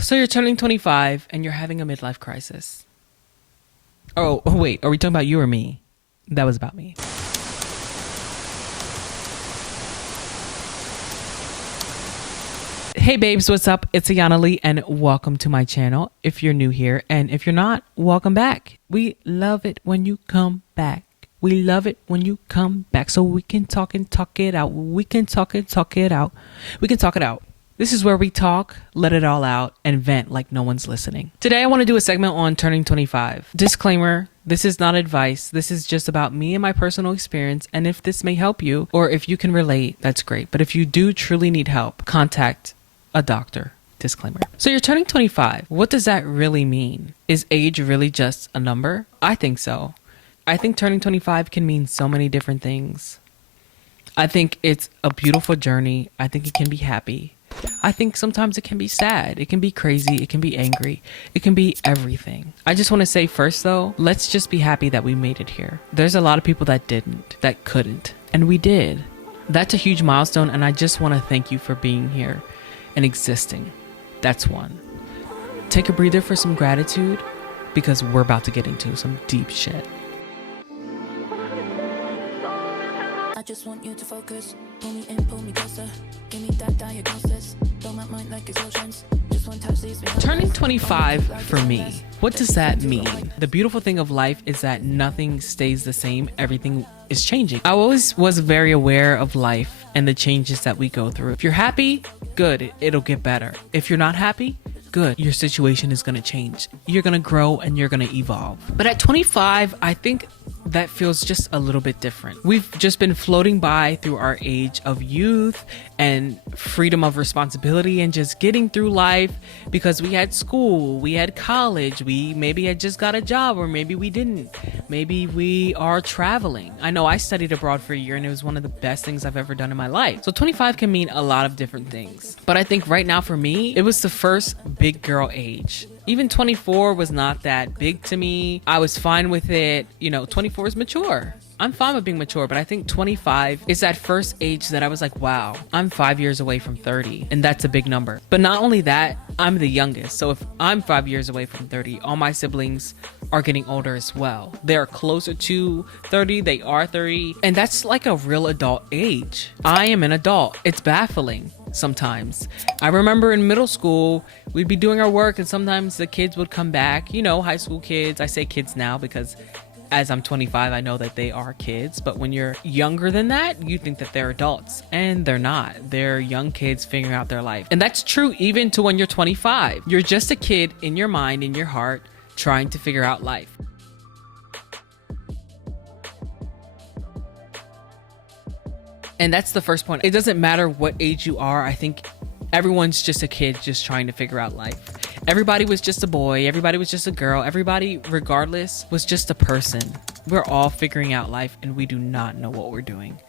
So you're turning 25 and you're having a midlife crisis. Oh, wait, are we talking about you or me? That was about me. Hey babes, what's up? It's Ayana Lee and welcome to my channel. If you're new here and if you're not, welcome back. We love it when you come back. We love it when you come back so we can talk and talk it out. We can talk and talk it out. We can talk it out. This is where we talk, let it all out, and vent like no one's listening. Today I want to do a segment on turning 25. Disclaimer, this is not advice. This is just about me and my personal experience, and if this may help you, or if you can relate, that's great. But if you do truly need help, contact a doctor. Disclaimer. So you're turning 25. What does that really mean? Is age really just a number? I think so. I think turning 25 can mean so many different things. I think it's a beautiful journey. I think it can be happy. I think sometimes it can be sad. It can be crazy. It can be angry. It can be everything. I just want to say first though, let's just be happy that we made it here. There's a lot of people that didn't, that couldn't, and we did. That's a huge milestone, and I just want to thank you for being here and existing. That's one. Take a breather for some gratitude because we're about to get into some deep shit. I just want you to focus. Pull me in, pull me closer. Give me that diagnosis. Blow my mind like explosions. Just one touch leaves me. Turning 25 for me, what does that mean? The beautiful thing of life is that nothing stays the same. Everything is changing. I always was very aware of life and the changes that we go through. If you're happy, good, it'll get better. If you're not happy, good, your situation is going to change. You're going to grow and you're going to evolve. But at 25, I think that feels just a little bit different. We've just been floating by through our age of youth and freedom of responsibility and just getting through life because we had school, we had college, we maybe had just got a job, or maybe we didn't. Maybe we are traveling. I know I studied abroad for a year and it was one of the best things I've ever done in my life. So 25 can mean a lot of different things. But I think right now for me, it was the first big girl age. Even 24 was not that big to me. I was fine with it. You know, 24 is mature. I'm fine with being mature, but I think 25 is that first age that I was like, wow, I'm 5 years away from 30. And that's a big number. But not only that, I'm the youngest. So if I'm 5 years away from 30, all my siblings are getting older as well. They're closer to 30. They are 30. And that's like a real adult age. I am an adult. It's baffling sometimes. I remember in middle school, we'd be doing our work and sometimes the kids would come back, you know, high school kids. I say kids now because as I'm 25, I know that they are kids, but when you're younger than that, you think that they're adults, and they're not. They're young kids figuring out their life. And that's true even to when you're 25. You're just a kid in your mind, in your heart, trying to figure out life. And that's the first point. It doesn't matter what age you are. I think everyone's just a kid just trying to figure out life. Everybody was just a boy. Everybody was just a girl. Everybody, regardless, was just a person. We're all figuring out life and we do not know what we're doing.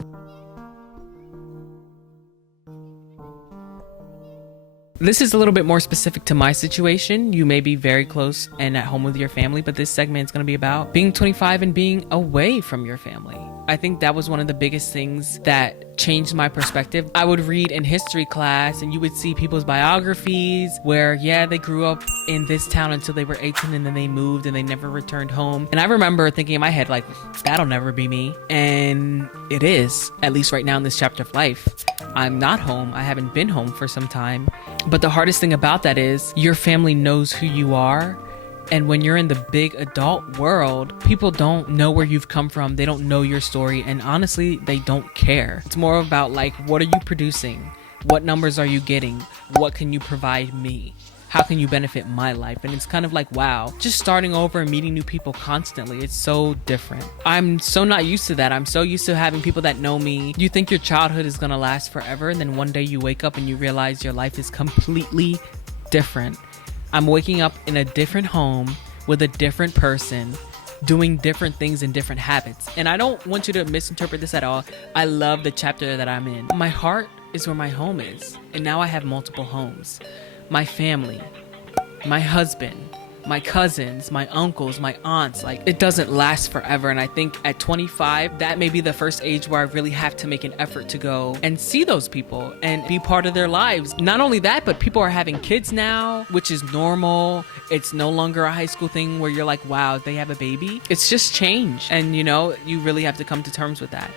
This is a little bit more specific to my situation. You may be very close and at home with your family, but this segment is going to be about being 25 and being away from your family. I think that was one of the biggest things that changed my perspective. I would read in history class and you would see people's biographies where, yeah, they grew up in this town until they were 18 and then they moved and they never returned home. And I remember thinking in my head, like, that'll never be me. And it is, at least right now in this chapter of life. I'm not home. I haven't been home for some time. But the hardest thing about that is your family knows who you are. And when you're in the big adult world, people don't know where you've come from. They don't know your story. And honestly, they don't care. It's more about like, what are you producing? What numbers are you getting? What can you provide me? How can you benefit my life? And it's kind of like, wow, just starting over and meeting new people constantly. It's so different. I'm so not used to that. I'm so used to having people that know me. You think your childhood is gonna last forever. And then one day you wake up and you realize your life is completely different. I'm waking up in a different home with a different person, doing different things and different habits. And I don't want you to misinterpret this at all. I love the chapter that I'm in. My heart is where my home is. And now I have multiple homes. My family, my husband, my cousins, my uncles, my aunts. Like, it doesn't last forever. And I think at 25, that may be the first age where I really have to make an effort to go and see those people and be part of their lives. Not only that, but people are having kids now, which is normal. It's no longer a high school thing where you're like, wow, they have a baby. It's just change. And you know, you really have to come to terms with that.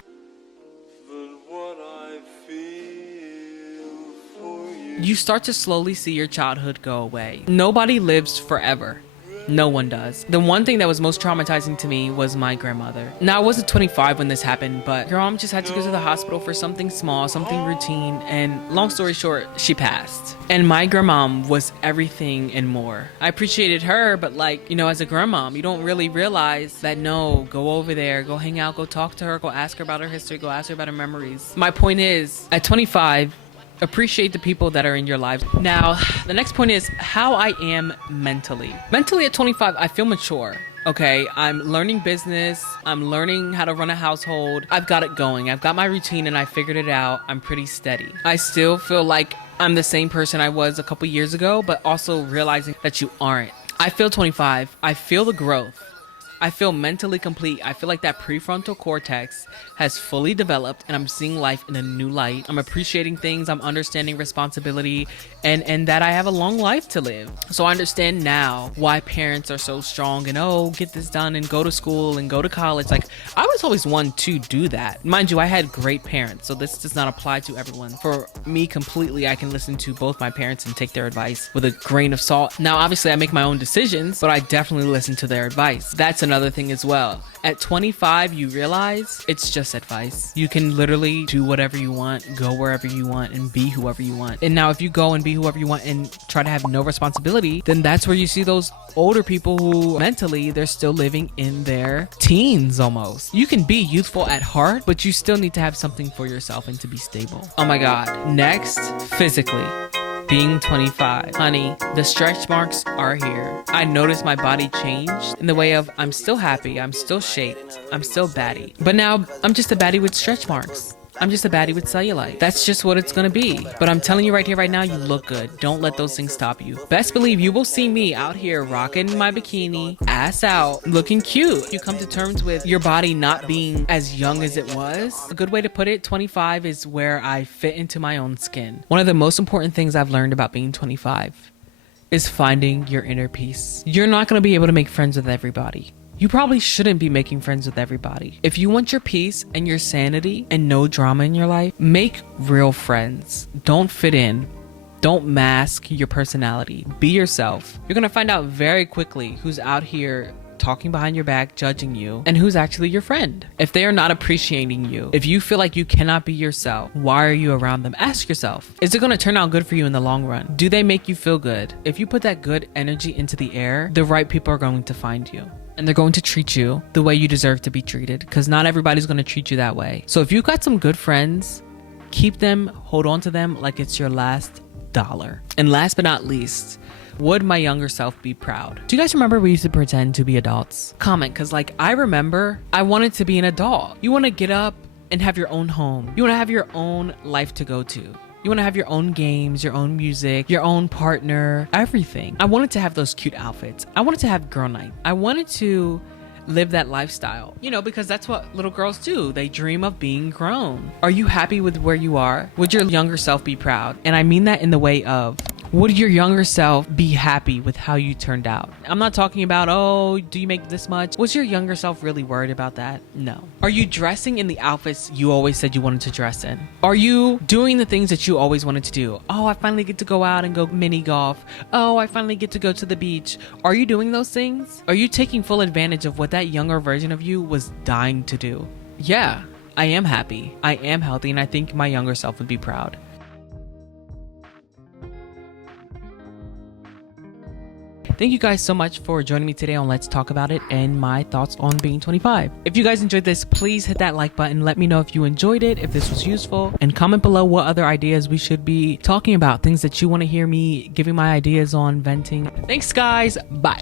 You start to slowly see your childhood go away. Nobody lives forever. No one does. The one thing that was most traumatizing to me was my grandmother. Now, I wasn't 25 when this happened, but your mom just had to go to the hospital for something small, something routine, and long story short, she passed. And my grandmom was everything and more. I appreciated her, but like, you know, as a grandmom, you don't really realize that, no, go over there, go hang out, go talk to her, go ask her about her history, go ask her about her memories. My point is, at 25, appreciate the people that are in your lives. Now, the next point is how I am mentally. Mentally at 25, I feel mature. Okay, I'm learning business. I'm learning how to run a household. I've got it going. I've got my routine and I figured it out. I'm pretty steady. I still feel like I'm the same person I was a couple years ago, but also realizing that you aren't. I feel 25. I feel the growth. I feel mentally complete. I feel like that prefrontal cortex has fully developed and I'm seeing life in a new light. I'm appreciating things. I'm understanding responsibility and that I have a long life to live. So I understand now why parents are so strong and, oh, get this done and go to school and go to college. Like, I was always one to do that. Mind you, I had great parents, so this does not apply to everyone. For me completely, I can listen to both my parents and take their advice with a grain of salt. Now, obviously I make my own decisions, but I definitely listen to their advice. That's another thing as well. At 25, you realize it's just advice. You can literally do whatever you want, go wherever you want, and be whoever you want. And now if you go and be whoever you want and try to have no responsibility, then that's where you see those older people who mentally, they're still living in their teens almost. You can be youthful at heart, but you still need to have something for yourself and to be stable. Oh my God. Next, physically. Being 25. Honey, the stretch marks are here. I noticed my body changed in the way of I'm still happy, I'm still shaped, I'm still baddie. But now I'm just a baddie with stretch marks. I'm just a baddie with cellulite. That's just what it's gonna be. But I'm telling you right here, right now, you look good. Don't let those things stop you. Best believe you will see me out here rocking my bikini, ass out, looking cute. You come to terms with your body not being as young as it was. A good way to put it, 25 is where I fit into my own skin. One of the most important things I've learned about being 25 is finding your inner peace. You're not gonna be able to make friends with everybody. You probably shouldn't be making friends with everybody. If you want your peace and your sanity and no drama in your life, make real friends. Don't fit in. Don't mask your personality. Be yourself. You're gonna find out very quickly who's out here talking behind your back, judging you, and who's actually your friend. If they are not appreciating you, if you feel like you cannot be yourself, why are you around them? Ask yourself, is it going to turn out good for you in the long run? Do they make you feel good? If you put that good energy into the air, the right people are going to find you. And they're going to treat you the way you deserve to be treated, because not everybody's going to treat you that way. So if you've got some good friends, keep them, hold on to them like it's your last dollar. And last but not least, would my younger self be proud? Do you guys remember we used to pretend to be adults? Comment, because like I remember I wanted to be an adult. You want to get up and have your own home. You want to have your own life to go to. You want to have your own games, your own music, your own partner, everything. I wanted to have those cute outfits. I wanted to have girl night. I wanted to live that lifestyle, you know, because that's what little girls do. They dream of being grown. Are you happy with where you are? Would your younger self be proud? And I mean that in the way of, would your younger self be happy with how you turned out? I'm not talking about, oh, do you make this much? Was your younger self really worried about that? No. Are you dressing in the outfits you always said you wanted to dress in? Are you doing the things that you always wanted to do? Oh, I finally get to go out and go mini golf. Oh, I finally get to go to the beach. Are you doing those things? Are you taking full advantage of what that younger version of you was dying to do? Yeah, I am happy. I am healthy, and I think my younger self would be proud. Thank you guys so much for joining me today on Let's Talk About It and my thoughts on being 25. If you guys enjoyed this, please hit that like button. Let me know if you enjoyed it, if this was useful, and comment below what other ideas we should be talking about, things that you want to hear me giving my ideas on, venting. Thanks guys. Bye.